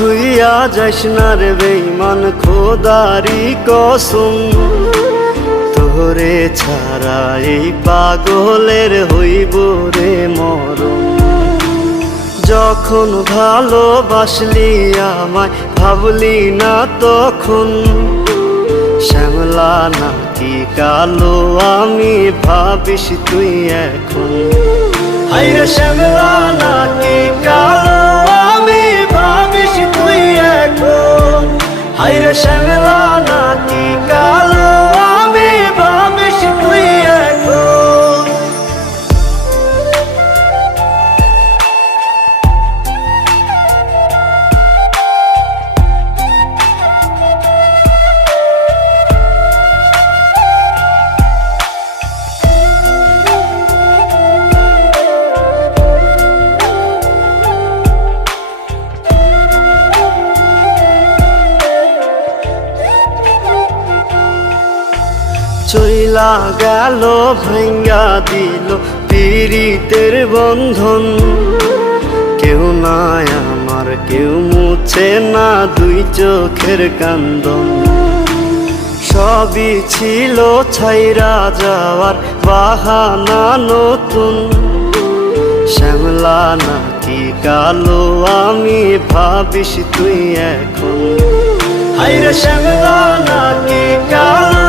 থুইয়া যাইস না রে বেঈমান, খোদারি কসম। তোরে ছাড়া এই পাগলের হইব রে মরণ। যখন ভালোবাসলি আমায় ভাবলি না তখন, শ্যামলা নাকি কালো আমি ভাবিস তুই এখন। হায়রে শ্যামলা নাকি কালো আমি ভাবিস তুই এখন। হায়রে শ্যামলা নাকি কালো আমি ভাবিস তুই এখন। চইলা গেল ভাঙ্গা দিল পীড়িতের বন্ধন। কেউ নাই আমার, কেউ মুছে না দুই চোখের কান্দন। সবই ছিল ছাইরা যাওয়ার বাহানা নতুন। শ্যামলা নাকি কালো আমি ভাবিস তুই এখন। হায়রে শ্যামলা নাকি কালো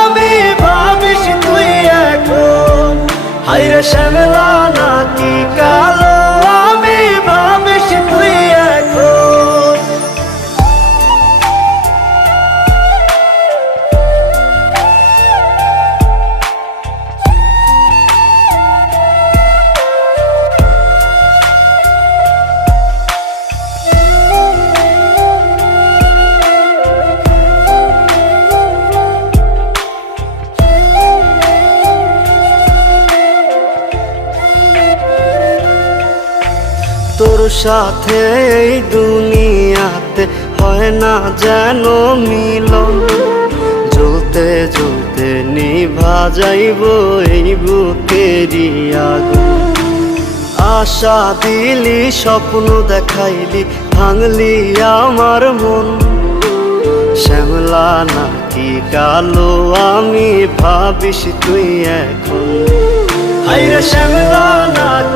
আমি ভাবিস তুই এখন। হায়রে শ্যামলা নাকি কালো আমি ভাবিস তুই এখন। তোর সাথে এই দুনিয়াতে হয় না যেন মিলন। জ্বলতে জ্বলতে নিভা যাইব এই বুকেরই আগুন। আশা দিলি, স্বপ্ন দেখাইলি, ভাঙলি আমার মন। শ্যামলা নাকি কালো আমি ভাবিস তুই এখন। হায়রে শ্যামলা নাকি